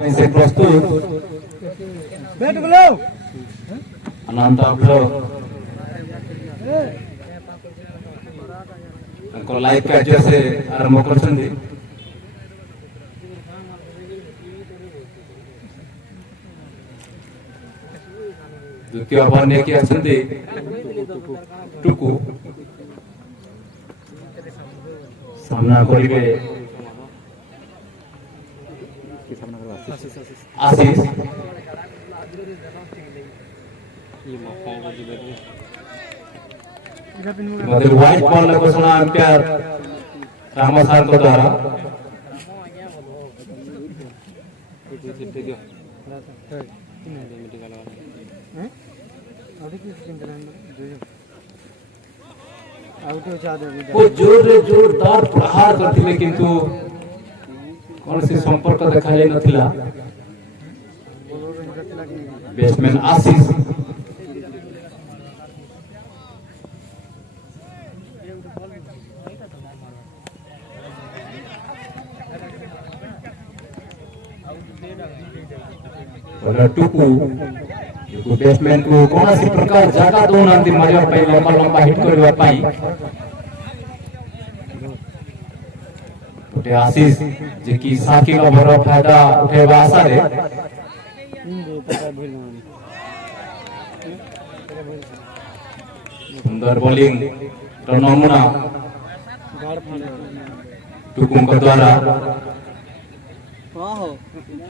से प्रस्तुत अनंत लाइव कार्य से आरंभ कर द्वितीय ओवर ने टुकु सामना करिवे आशीष व्हाइट बॉल घोषणा अंपायर रामसार को द्वारा वो जोरदार प्रहार करथिले किंतु कौन सी संपर्क देखा जाय नथिला। बैट्समैन आशीष टुकु बैट्समैन को कौन सी प्रकार जगह दौना मारिया लंबा लंबा हिट करबा पाई आशीष जे कि साकिल ओवर फायदा उठेबा आशा रे सुंदर बॉलिंग नमूना टुकु द्वारा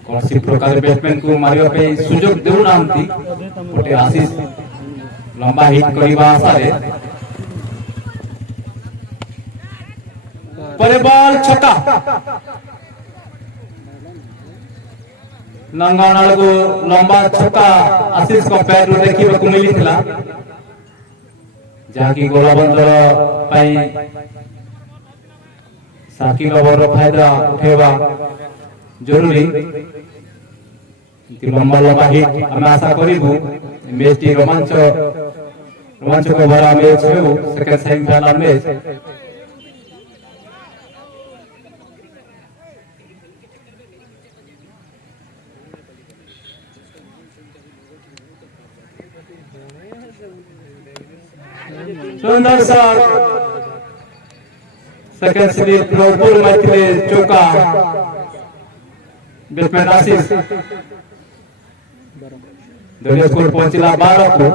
कौन सी प्रकार बैट्समैन को मारिया पे सुजोग देउना गोटे आशीष लंबा हिट करबा आशा रे परे बॉल छक्का नंगानाल को लंबा छक्का आशीष को पैर देखा मिली जहाँकि गोलबंदर साकिल ओवर फायदा उठेबा जरूरी लंबा लंबा हिट आम आशा करूँ मैच टी रोमांचक भरा मैच हो सेकेंड सेमीफाइनल मैच सुंदर शॉट सेकंड स्लिप प्रभुपुर मैथिले चौका बैट्समैन आशीष दलीय स्कोर पहुंचला 12 को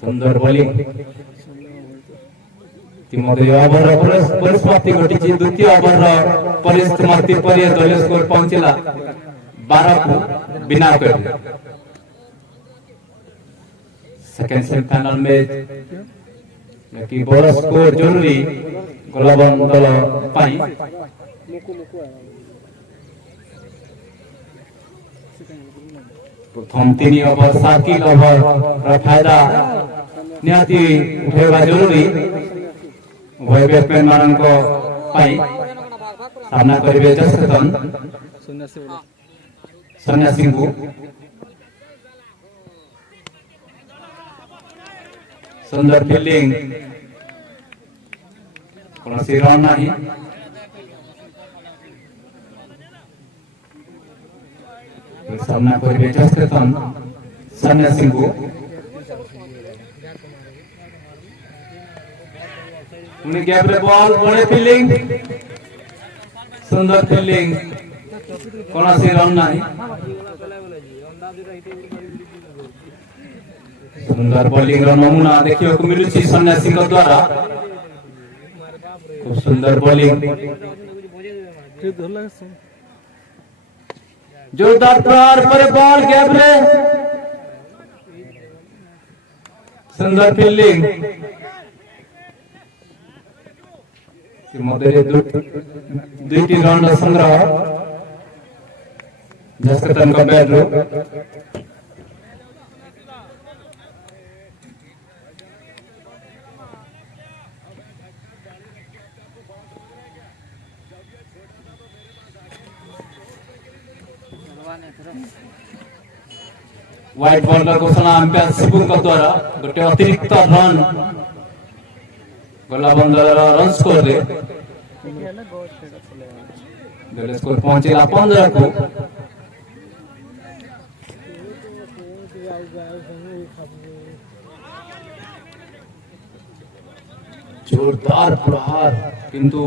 सुंदर बॉलिंग ओवर परिसमाप्ति घटी द्वितीय ओवर परिसमाप्ति पर दलीय स्कोर पहुंचला 12 को बिना विकेट सेकेंड सेमीफाइनल मैच कि बड़ स्कोर जरूरी गोलबंद दल पाई प्रथम 3 ओवर साकिल ओवर फायदा निहाती उठेबा जरूरी उभय बैट्समैन मान सामना करेंगे जसकेतन सन्यासी को सुंदर फील्डिंग कौन सी रन नहीं सामना करेंगे जसकेतन सन्यासी को गैप रे बॉल बड़े फील्डिंग सुंदर फील्डिंग कौन सी रन नहीं सुंदर बॉलिंग नमूना देखिए को मिलुची सन्यासी द्वारा खूब सुंदर बॉलिंग जोरदार प्रहार पर बॉल गैप रे सुंदर फील्डिंग मध्य दुईटी रन संग्रह जसकेतन का बैट व्हाइट बॉल का घोषणा अंपायर शिबू द्वारा गोटे अतिरिक्त रन गोलाबंद रन स्कोर रे दल स्कोर पहुंचेगा 15 को। जोरदार प्रहार किंतु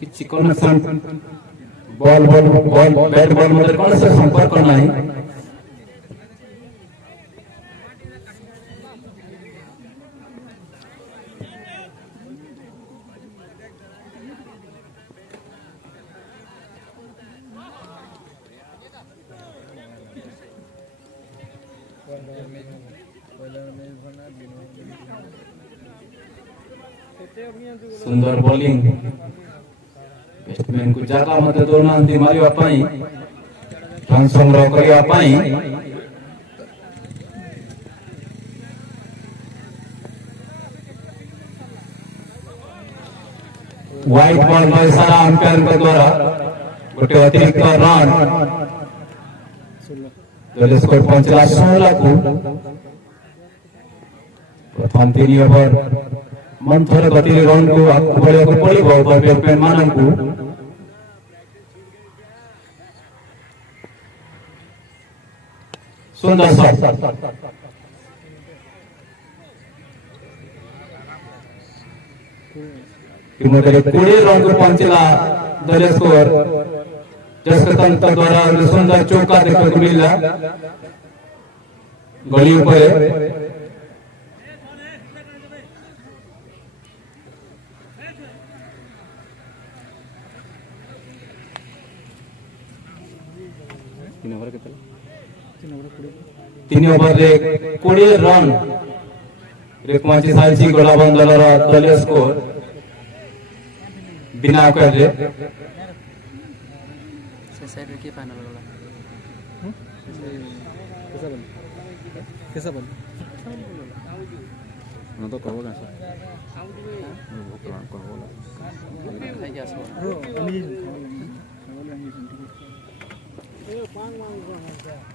किसी connection ball ball ball bat ball मध्य कौन से संपर्क नहीं। सुंदर बॉलिंग बैट्समैन को जगह मत दोना मारिया पाई रन संग्रह करिया पाई व्हाइट बॉल में सारा अंपायर के द्वारा गोटे अतिरिक्त रन दल स्कोर पहुंचला 16 को। प्रथम 3 ओवर मंथर गति रन को आगू बढ़िया को पड़ो बैट्समैन मान को सुंदर शॉट 20 रन को पहुंचला दल स्कोर जसकतन द्वारा सुंदर चौका देखने को मिला गली ऊपर। तीन ओवर रे 20 रन रे पहुंची सारी गोलाबंद दल स्कोर बिना कर रे साइड के फाइनल वाला कैसा बन न तो करबो ना खाई के आसो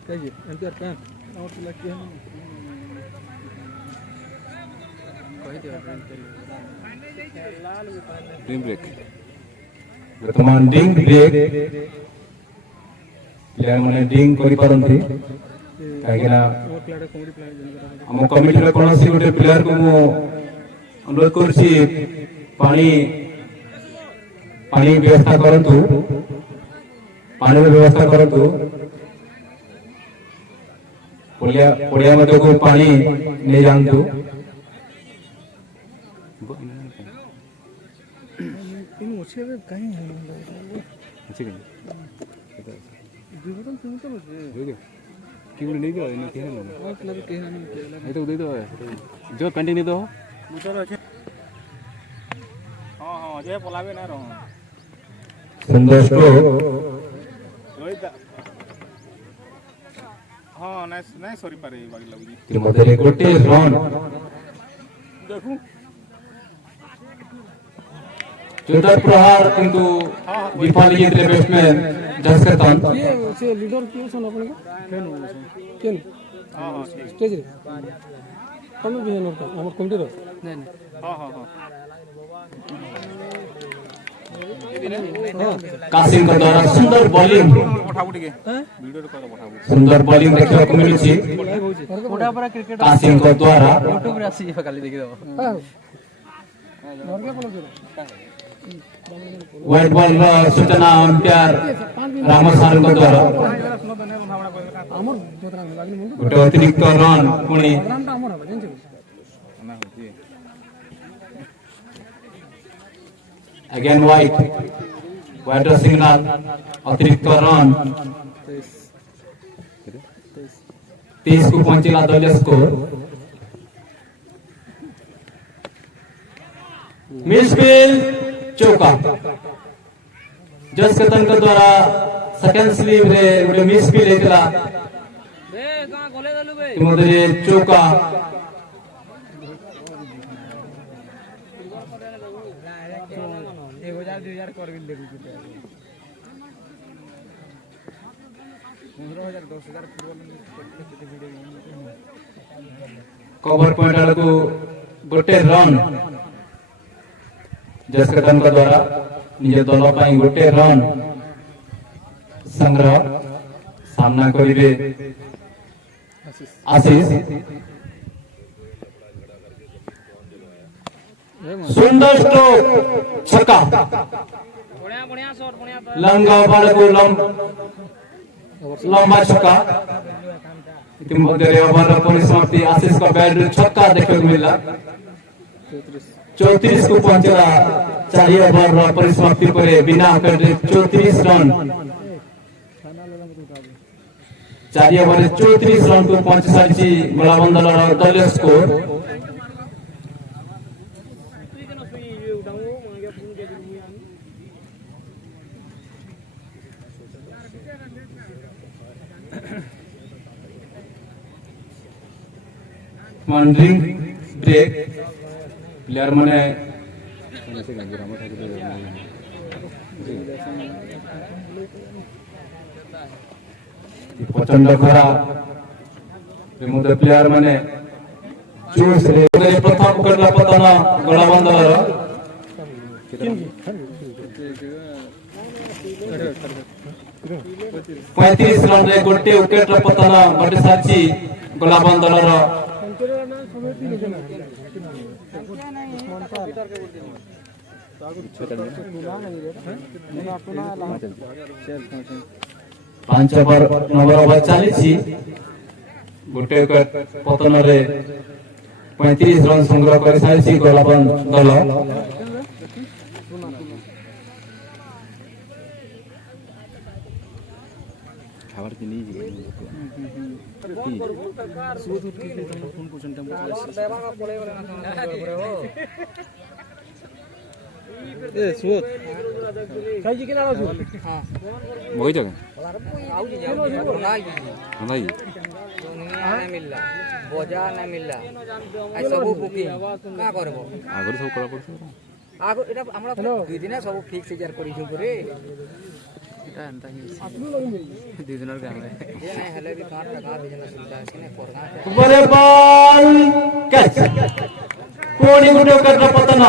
कहिए एंटर पैन आउट लग गया कहि दियो ड्रीम ब्रेक वर्तमान डिंग ब्रेक प्लेयर माने डिंग करि परंती काहेकि हम कमिटी रे कोनोसी गोटे प्लेयर को मु अनुरोध करछि पानी व्यवस्था करंतु पानी व्यवस्था करंतु पड़िया मध्य को पानी नहीं जानतु जो पेंटिंग नहीं दो सुंदर हां नहीं सॉरी पारे बागी लागुजी कि मधे गोटे रन देखू जोरदार प्रहार किंतु विफल ये बैट्समैन जसकतन ये से लीडर क्यों सन अपन केन हां हां स्टेज रे कौन भी है हमर कमिटी रो नहीं हां हां हां कासिम का द्वारा सुंदर बॉलिंग सुंदर बॉलिंग देखने को मिली थी कासिम का द्वारा यूट्यूब रे आसी खाली देखि दो व्हाइट बॉल सूचना अंपायर रामसार का द्वारा गोटे अतिरिक्त रन पुणी अगेन व्हाइट सिग्नल अतिरिक्त रन 23 को पहुंचेगा दल स्कोर मिसफील्ड चौका जसकतन के द्वारा सेकंड स्लीव रे गोटे मिसफील्ड हेतला मधे चौका कवर पॉइंट आड़ को गोटे रन जसकदम द्वारा निज दल गोटे रन संग्रह सामना करेंगे आशीष सुंदर स्ट्रोक छक्का लंगा बाल को लंबा छक्का इतिमध्य ओवर परिसमाप्ति आशीष का बैट छक्का देखने को मिला 34 को पहुंचला 4 ओवर परिसमाप्ति पर बिना 34 रन 4 ओवर 34 रन को पहुंच सारी मलाबंद दलीय स्कोर ड्रिंक ब्रेक प्लेयर माने प्रचंड खरा प्लेयर माने जोश रे प्रथम करला पतन गलाबंद 35 रन रे गोटे विकेट पतन घटी सारी गलाबंद पांच ओवर 9 ओवर चली गोटे पतन 35 रन संग्रह कर सारी गलाबंद दल पतन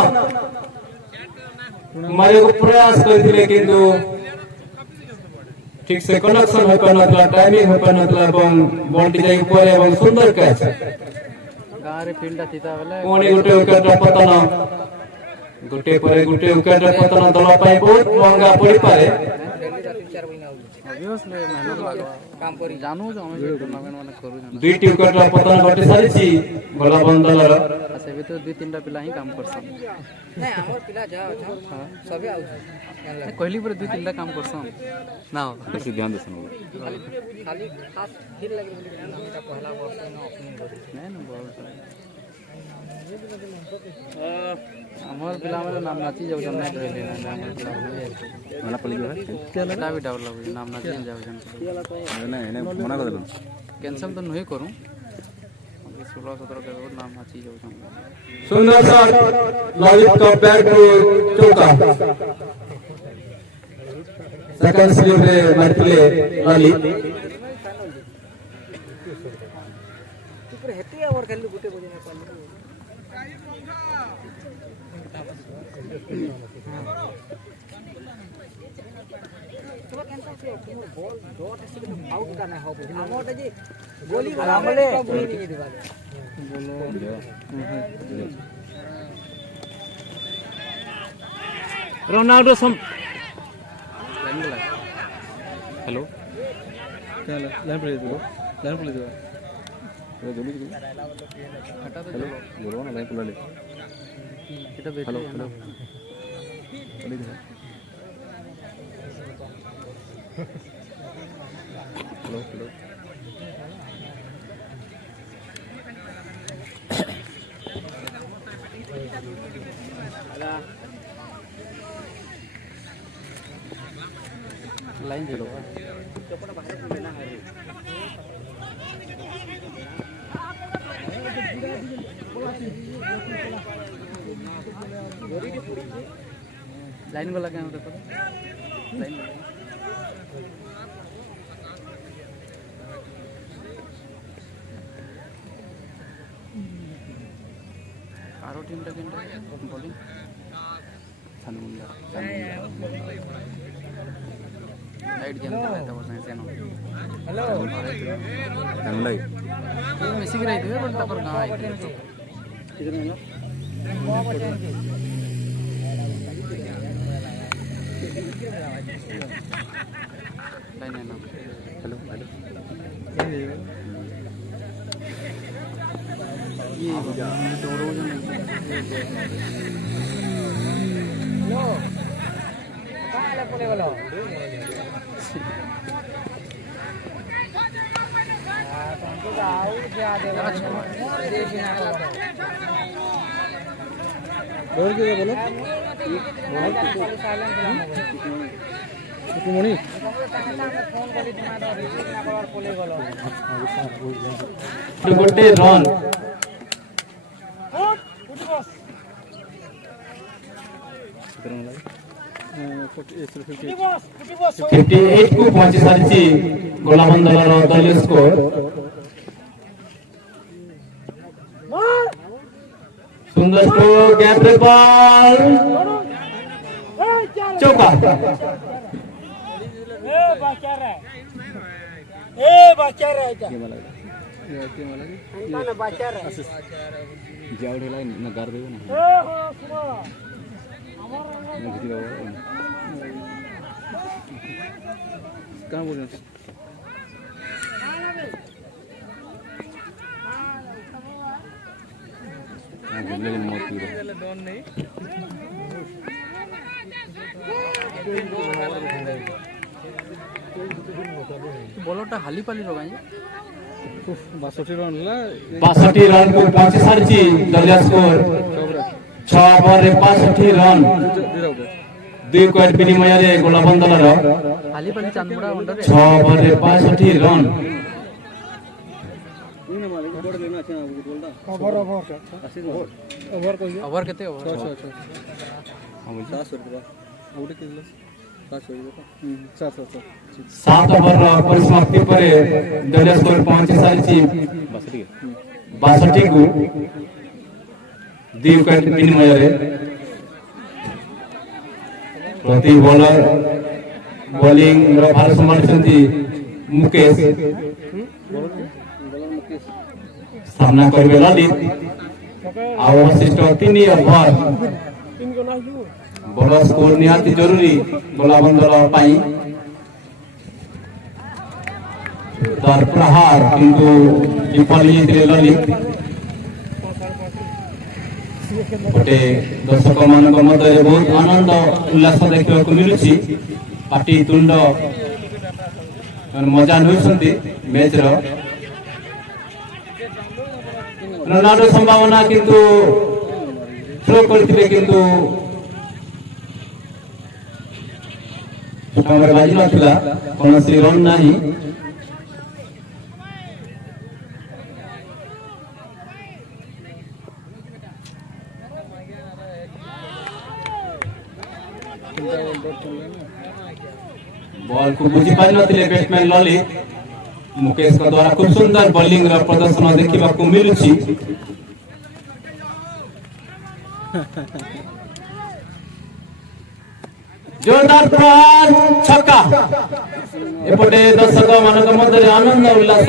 मारे को प्रयास करथिले किंतु ठीक से कनेक्शन हो पानतला टाइमिंग हो पानतला एवं बॉल जाई ऊपर एवं सुंदर कैच गारे फील्ड थिता बेले कोणी गुटे विकेट पतन गुटे पर गुटे विकेट पतन दल पाई बहुत महंगा पड़ी पारे ऑब्वियसली मेहनत लागो काम करी जानू जो हम टूर्नामेंट माने करू जानो दुई विकेट पतन घटी सारी गलाबंद दलर से भी तो 2-3टा पिला ही काम करसन नहीं हमर पिला जा सबे आउ कहली पर 2-3टा काम करसन ना बेसी ध्यान देसन खाली खास हिल लगे टूर्नामेंट पहला वर्ष में ओपनिंग करी नहीं ना बहुत हमर पिला में नाम नाची जाउ जन नहीं रहले ना हमर पिला मला पली गयो केला भी डाउट लागो नाम नाची जाउ जन नहीं नहीं मना कर देलु कैंसिल तो नहीं करूं 16-17 के और नाम नाची जाउ जन सुंदर शॉट ललित का बैट को चौका सेकंड स्लिप रे मारथिले ललित ऊपर हेती ओवर खेललु गुटे बजे में पाली तो कैंसिल से बॉल डॉट से आउट करना हो हमर जे गोली वाला हमले सब नहीं दिवाले रोनाल्डो सम हेलो चल लाइन प्ले दो हटा दो बोलो ना लाइन पुला ले এটা bat hello hello hello hello line दे लो लाइन वाला क्या होता है लाइन आरो टीमटा केनटा बॉलिंग लाइट गेम खेला था उसने सेनो हेलो नमलाई मिसिंग रही थी बट तपर गां आई किधर है लाइन है ना हेलो हेलो ये दो रोज नो कहां ले पड़े वाला हमको आउट क्या दे और क्या बोलो मणि गोटे रन 58 को पहुंची सारी गोलाबंद दलीय स्कोर सुंदर स्कोर गैप रे बॉल चौका नगार देव ना कहाँ बोल रहे बॉलरटा हाली पाली लगाई 62 रन होला 62 रन को पहुंची सारी दलिया स्कोर 6 ओवर रे 65 रन 2 विकेट विनिमय रे गोलाबंद हाली पाली चांदमुड़ा अंडर 6 ओवर रे 65 रन ओवर केते ओवर 7 ओवर परिसमाप्ति पर दलिया स्कोर पहुंची सारी 62 को 2 विकेट विनिमय रे प्रति बॉलर बॉलिंग रो भार संभाळिसंती मुकेश सामना करबे ललित अवशिष्ट 3 ओवर बड़ स्कोर निहाती जरूरी गोलाबंद पाई तार प्रहार किंतु विफल होइते ललित गोटे दर्शक मान मध्य बहुत आनंद उल्लास देखा मिलूची पार्टी तुंड मजा नौकरी मैच रन संभावना किंतु थ्रो करथिबे किंतु बाजी नथिला कौनसी रन नहीं बॉल को बुझी पारि नथिले बैट्समैन ललित मुकेश का द्वारा खूब सुंदर बॉलिंग रा प्रदर्शन देखा मिलूची जोरदार प्रहार छक्का एपटे दर्शक मान मध्य आनंद उल्लास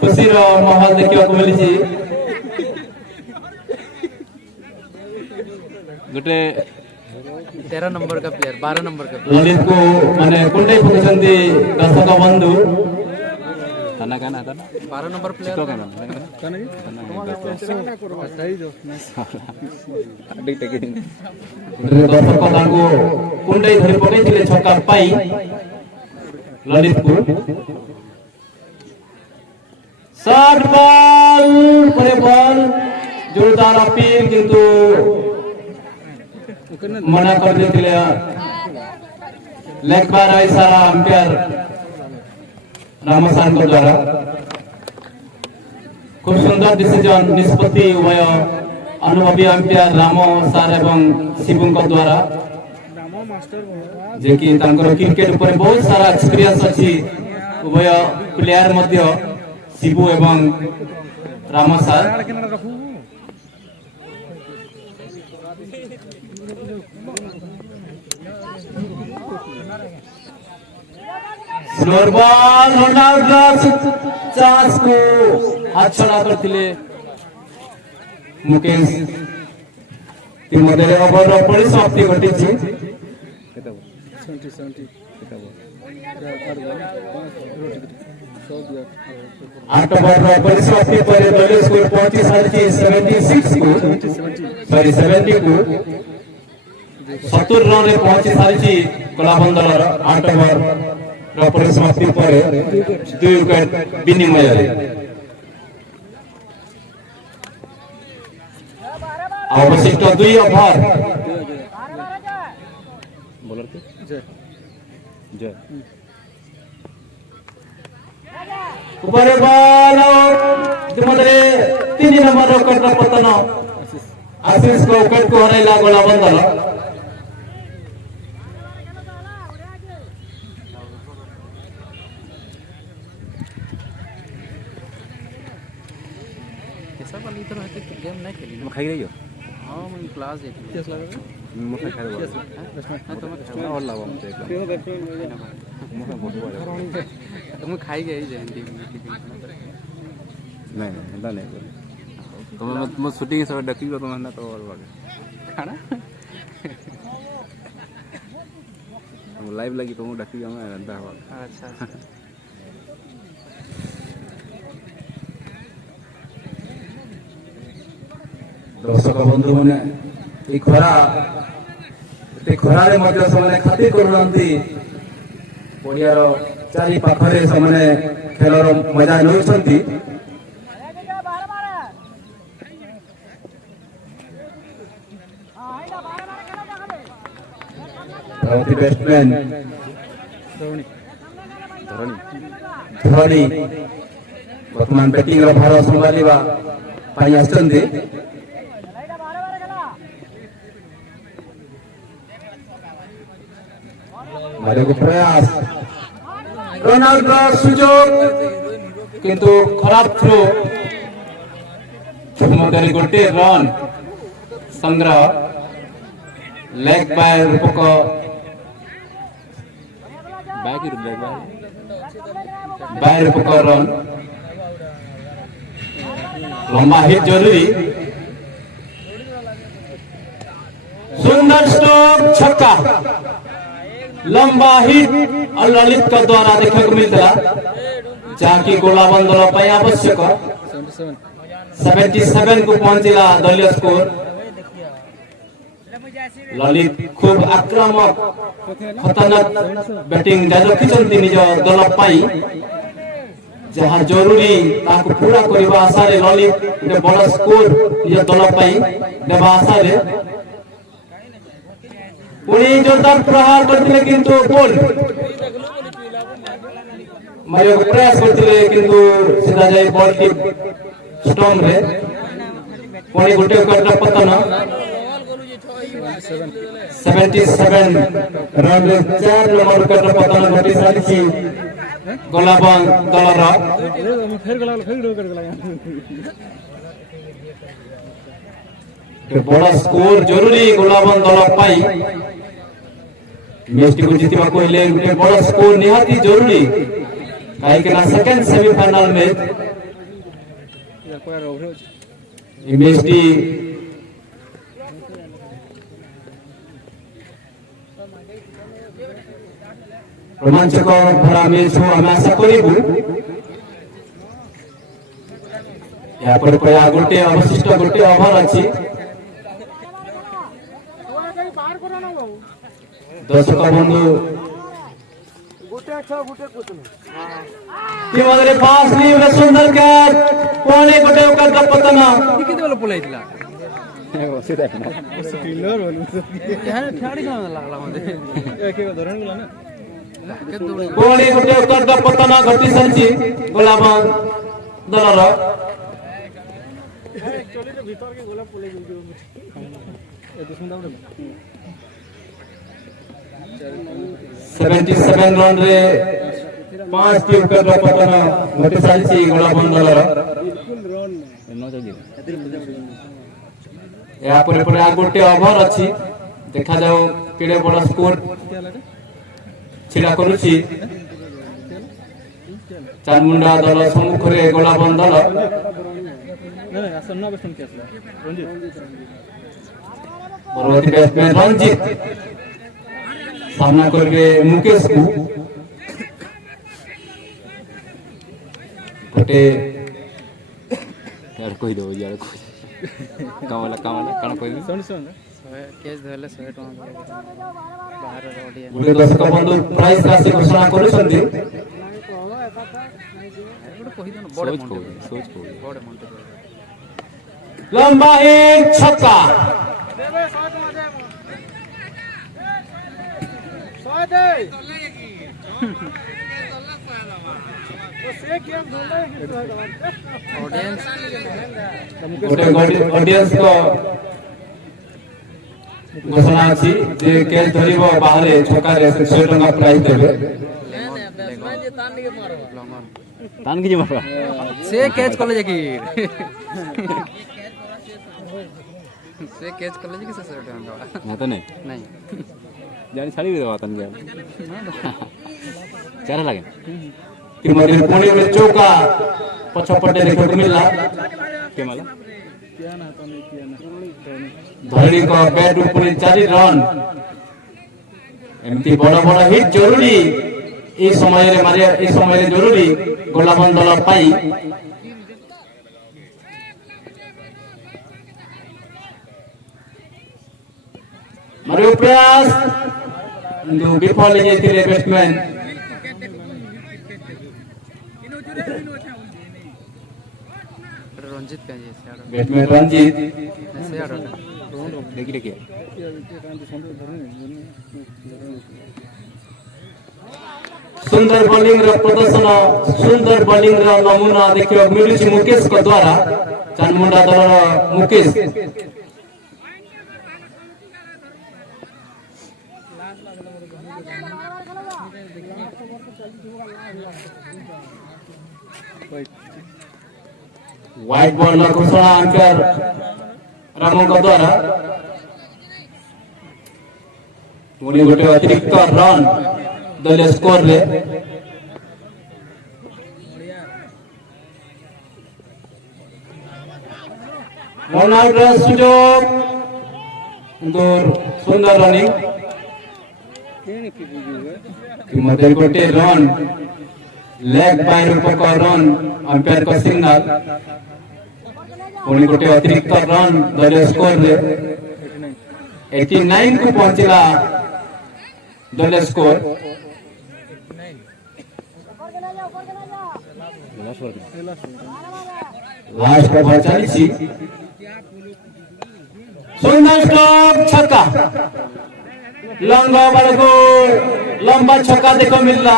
खुशी माहौल देखा मिली गोटे 13 नंबर का प्लेयर 12 नंबर का ललित को माने कुंडे पकड़छंती दर्शक बंधु तना काना तना 12 नंबर प्लेयर दर्शक तांको कुंडे धरि पकड़िथिले छक्का पाई ललित को शॉट बॉल परे बॉल जोरदार अपील किंतु मना कर देते लेग बार इशारा अंपायर रामसान को द्वारा खूब सुंदर डिसीजन निष्पत्ति उभय अनुभवी अंपायर राम सार एवं शिवु को द्वारा जे कि तांकर क्रिकेट ऊपर बहुत सारा एक्सपीरियंस अछि उभय प्लेयर मध्य शिवु एवं राम सार स्लोर बॉल रोनाल्डो चांस को हाथ छड़ा करथिले मुकेश इमोदले ओवर परिसमाप्ति घटिछि 8 ओवर परिसमाप्ति पर दलीय स्कोर पहुंची 76 को 70 को 70 रन रे पहुंची सारी कलाबंदर 8 ओवर परिसमाप्ति पर 2 विकेट विनिमय अवशिष्ट 2 ओवर बोलर के जय ऊपर बॉल इतिमধ্যে 3 नंबर विकेट पतन आशीष को विकेट को हराइला गोलाबंदर कैसा वाली तरह है कि गेम नहीं खेली खाई रही हो हां मैं क्लास देखी केस लगा मुझे खाई दो हां तो मैं और लाओ हमसे मुझे बहुत बड़ा तुम खाई गई जयंती नहीं नहीं नहीं तुम शूटिंग सब डकी तुम ना तो और खाना हम लाइव लगी तुम डकी हमें रंदा हुआ अच्छा दर्शक बंधु मैंने खरारे मध्य से खातिर करूनांती पड़ियार चारि पाखरे से खेलर मजा नौछंती बैट्समैन धोनी वर्तमान बैटिंग भार संभालिबा पाई आछंती मारिको प्रयास रोनाल्डो सुजोग किंतु खराब थ्रो मध्य गोटे रन संग्रह लेग बाय रूपक बाय रूपक रन लंबा हिट जरूरी सुंदर स्ट्रोक छक्का लंबा हिट और ललित का द्वारा देखने को मिलता जहाँकि गोलाबंदर आवश्यक 77 को पहुंचला दलीय स्कोर ललित खूब आक्रामक खतरनाक बैटिंग जारी रखिछन्ति निज दल पाई जहाँ जरूरी ताको पूरा करबा आशा रे ललित गोटे बड़ स्कोर निज दल पाई देबा आशा रे पुणी जोरदार प्रहार करथिले किंतु गोल मारियो प्रयास करथिले किंतु सीधा जाई बॉल की स्टम्प रे पुणी गोटे विकेट पतन 77 रन रे 4 नंबर विकेट पतन घटी सारी गोलाबंद दलर बड़ा स्कोर जरूरी गोलाबंद दल पाई मैच को जीतवा कोइले गोटे बड़ा स्कोर निहाती जरूरी काहे कि ना सेकंड सेमीफाइनल मैच ये मैच टी रोमांचकर भरा मैच हो हम आशा करिबु या पर कोया गोटे अवशिष्ट गोटे ओवर अछि दर्शक बंधु पास नहीं सुंदर कैच पौने गोटे विकेट पतन किती वेळ पोलायतला सीधा स्क्रीनर यार ठाडी का लागला मध्ये एक एक धरण गेला ना पौने गोटे विकेट पतन घटी सारी गोलाबंद दलर एक्चुअली जो भीतर के गोला पोले ए सुंदर 77 रन रे 5 विकेट पतन घटी सारी गोलाबंद दलर या पर गोटे ओवर अच्छी देखा जाओ केड़े बड़ा स्कोर छिड़ा करुची ଚାରମୁଣ୍ଡା ଦଳ ସମ୍ମୁଖରେ ଗୋଲାବନ୍ଦ ଦଳ ପରବର୍ତ୍ତୀ ବ୍ୟାଟ୍ସମ୍ୟାନ ରଞ୍ଜିତ ସାମ୍ନା କରିବେ ମୁକେଶକୁ ଗୋଟେ କହିଦେବ ଇଆଡ଼େ କାମଲା କାଣା କହିବି କେସ୍ ଧରିଲେ 100 ଟଙ୍କା ବାହାରର ଓଡ଼ିଆ ଗୋଟେ ଦର୍ଶକ ବନ୍ଧୁ ପ୍ରାଇଜ ରାଶି ଘୋଷଣା କରୁଛନ୍ତି। ଗୋଟେ କହିଦେନ ବଡ଼ ମଣ୍ଟେ ଲମ୍ବା ହିଟ୍ ଛକା ଗୋଟେ ଅଡିଏନ୍ସ ଘୋଷଣା ଅଛି ଯେ କେସ୍ ଧରିବ ବାହାରେ ଛକାରେ 100 ଟଙ୍କା ପ୍ରାଇଜ ଦେବେ। ତାନ କିଛି ମାରବା ସେ କ୍ୟାଚ୍ କଲେ ଯାଇକି ସେ କ୍ୟାଚ୍ କଲେ ଯାଇକି ସେ 100 ଟଙ୍କା ଦେବା ନା ତ ନାଇଁ ନାଇଁ ଜାଣି ଛାଡ଼ି ଦେବା ତାନ ଚାରା ଲାଗେ ପୁଣି ଗୋଟେ ଚୌକା ପଛପଟେ ଦେଖିବାକୁ ମିଳିଲା। ଧରଣୀଙ୍କ ବ୍ୟାଟ ପୁଣି 4 ରନ୍। ଏମିତି ବଡ ବଡ ହିଟ୍ ଜରୁରୀ এই ସମୟରେ ଜରୁରୀ ଗୋଲାବନ୍ଦ ଦଳ ପାଇଁ। ମାରିବ ପ୍ରୟାସ କିନ୍ତୁ ବିଫଳ ହେଇଯାଇଥିଲେ ବ୍ୟାଟ୍ସମ୍ୟାନ। ରଞ୍ଜିତ ବ୍ୟାଟ୍ସମ୍ୟାନ ରଞ୍ଜିତ ଦେଖି ସୁନ୍ଦର ବୋଲିଂ ର ପ୍ରଦର୍ଶନ ସୁନ୍ଦର ବୋଲିଂ ର ନମୁନା ଦେଖିବାକୁ ମିଳୁଛି ମୁକେଶଙ୍କ ଦ୍ୱାରା। ଚାରମୁଣ୍ଡା ଦଳର ମୁକେଶ व्हाइट बॉल घोषणा अंपायर रामଙ୍କ द्वारा। पुणी गोटे अतिरिक्त रन दलीय स्कोर रे वन आउट सुजोग सुंदर रनिंग गोटे रन लेग बाय रूपक रन अंपायर को सिग्नल। पुणी गोटे अतिरिक्त रन दलीय स्कोर रे 89 को पहुंचला दलीय स्कोर। लास्ट ओवर चली सुंदर स्ट्रोक छक्का लंबा छक्का देखो मिलला।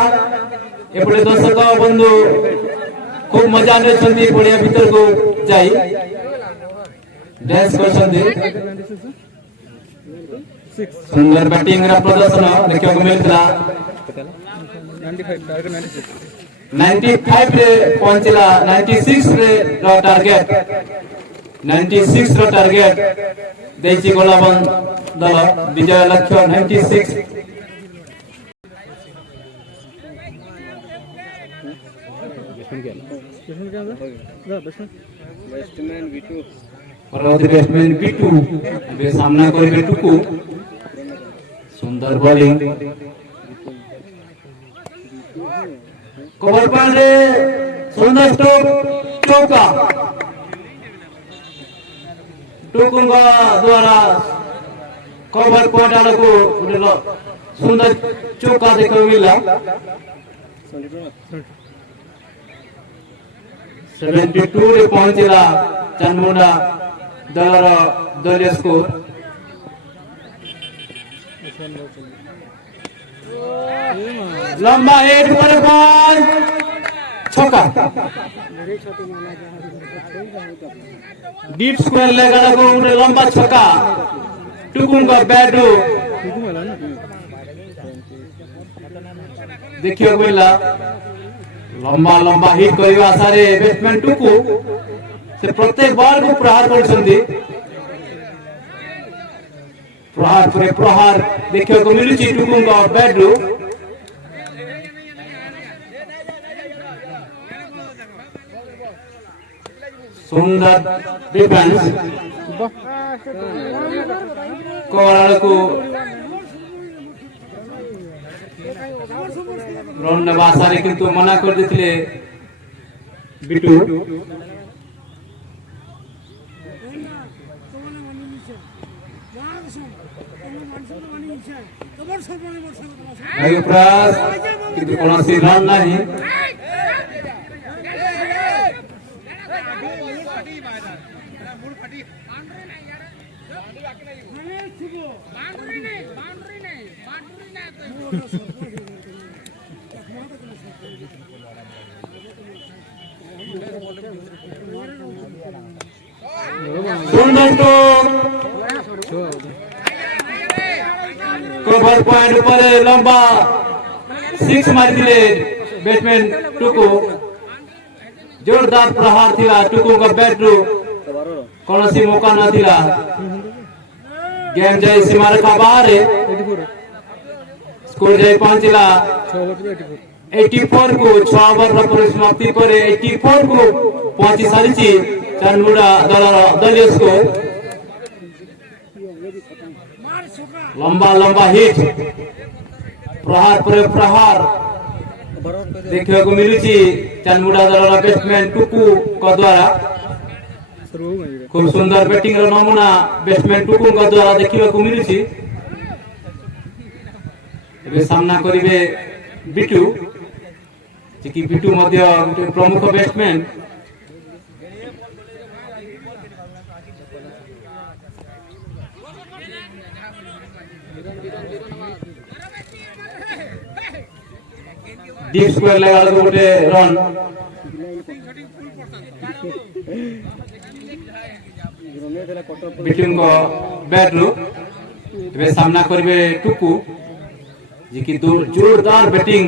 एपटे दर्शक बंधु खूब मजा ले पड़िया भीतर को जाई डांस कर सुंदर बैटिंग प्रदर्शन देखा मिलता। 95 रे पहुंचला 96 रे टार्गेट 96 रो टार्गेट देची गोलाबंद दल विजय लक्ष्य 96। बैट्समैन बिटू सामना करेंगे टुकू। सुंदर बॉलिंग कवर पांडे सुंदर स्ट्रोक चौका टुकू द्वारा कवर पॉइंट आड़ को सुंदर चौका देखा मिला। 72 रे पहुंचला चारमुंडा दलर दलीय स्कोर। लंबा हिट पर बॉल छक्का डीप स्क्वायर लेगा को लंबा छक्का टुकुम का बैट देखियो मिला। लंबा लंबा हिट करने आशारे बैट्समैन टुकू से प्रत्येक बॉल को प्रहार कर प्रहार पर प्रहार देखने को मिलूची टुकू का बैट सुंदर डिफेंस को रन नेबा आशारे किंतु मना कर देथिले बिटू प्रयास किंतु कौन रन नहीं सुंदर कवर पॉइंट पर लंबा सिक्स मारी दिले बैट्समैन टुकु जोरदार प्रहार थिला टुकु का बैट रु कौन सी मौका न थिला गेम जाए सीमा रेखा बाहर स्कोर जाए पहुंचला 84 को 6 ओवर परिसमाप्ति पर 84 को पहुंची सारी चांदमुड़ा दलीय स्कोर लंबा लंबा हिट प्रहार पर प्रहार देखने को मिलुची चांदमुड़ा दल बैट्समैन टुकु का द्वारा खूब सुंदर बैटिंग नमूना बैट्समैन टुकु का द्वारा देखने को मिलुची सामना करिवे बिटू जी बिटू मध्य प्रमुख बैट्समैन डीप स्क्वायर लगा गोटे रन बिटू को बैट रु सामना करिवे टुकु जी की जोरदार बैटिंग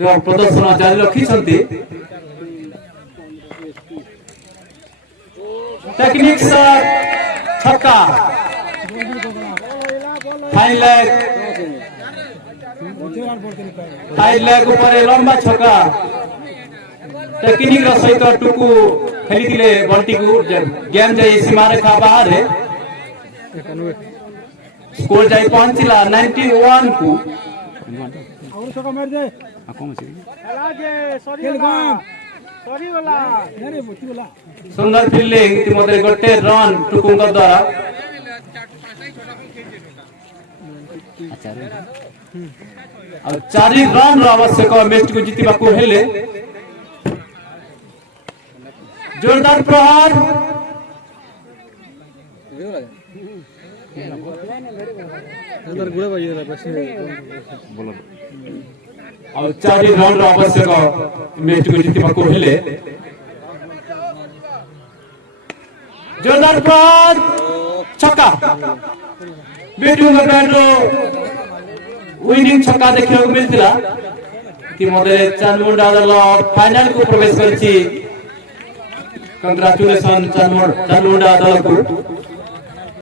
प्रदर्शन जारी रखी टेक्निक छक्का फाइन लेग ऊपर लंबा छक्का टेक्निक सहित टुकु खेली बल्टी को गेम जाए सीमा रेखा बाहर स्कोर जाए पहुंचला 91 को सुंदर फील्डिंग इतिमध्य गोटे रन टुकु द्वारा और 4 रन आवश्यक मैच को जीतवा को हेले जोरदार प्रहार और 4 रन आवश्यक मैच को जीतवा को हेले जोरदार प्रहार छक्का बिटू का बैट विनिंग छक्का देखने को मिलता इतिमध्य चांदमुड़ा दल फाइनल को प्रवेश कर कंग्रेचुलेशन चांदमुड़ा दल को।